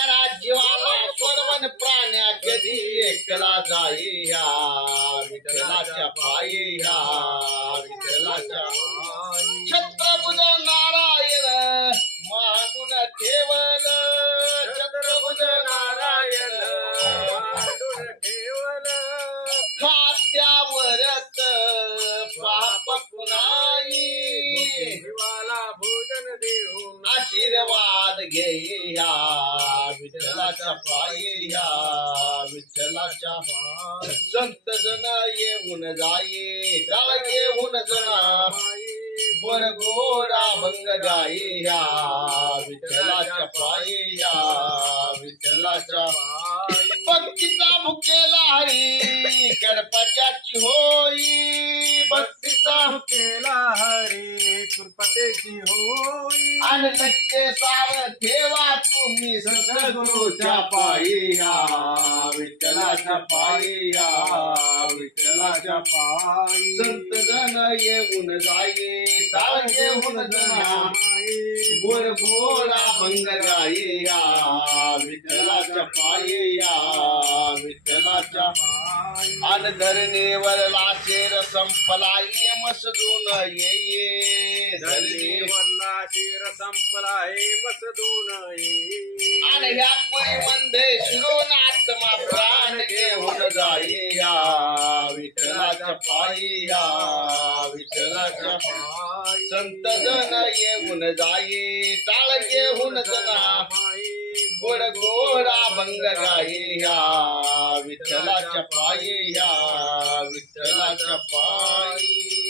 करा जीवाला सोडवण प्राण्या कधी एकला जाई या विठ्ठलाच्या पायी या विठ्ठलाच्या छत्रभुज नारायण मांडून ठेवल छत्रभुज नारायण मांडून ठेवल खात्यावरच पाप कुणाई जीवाला भोजन देऊन आशीर्वाद घेया विठ्ठलाच्या पायी या विठ्ठलाच्या संत जन येऊन जाई टाळ घेऊन जना वर गोरा भंग गाई या विठ्ठलाच्या पायी या विठ्ठलाच्या भक्तीचा भुकेला हरी गणपत्याची होई भक्तीचा केला हरी कृपतेची होई आणि लक्ष्य सार ठेवा तुम्ही सद्गुरूच्या पायी या विठ्ठलाच्या पायी या विठ्ठलाच्या पायी संत जन येऊन जाई टाळ घेऊन जना गोड गोडा भंग गाई या विठ्ठलाच्या पायी या विठ्ठलाच्या अन धरणीवर लाशेर संपला ये मसदून ये धरणीवरला शिर संपला हे मसदून आणि ह्या कुळी मध्ये शिरून आत्मा प्राण घेऊन जाई या विठ्ठलाच्या पायी या विठ्ठलाच्या संत जन येऊन जाई टाळ घेऊन जना गोड गोडा भंग गाई या विठ्ठलाच्या पायी या विठ्ठलाच्या पायी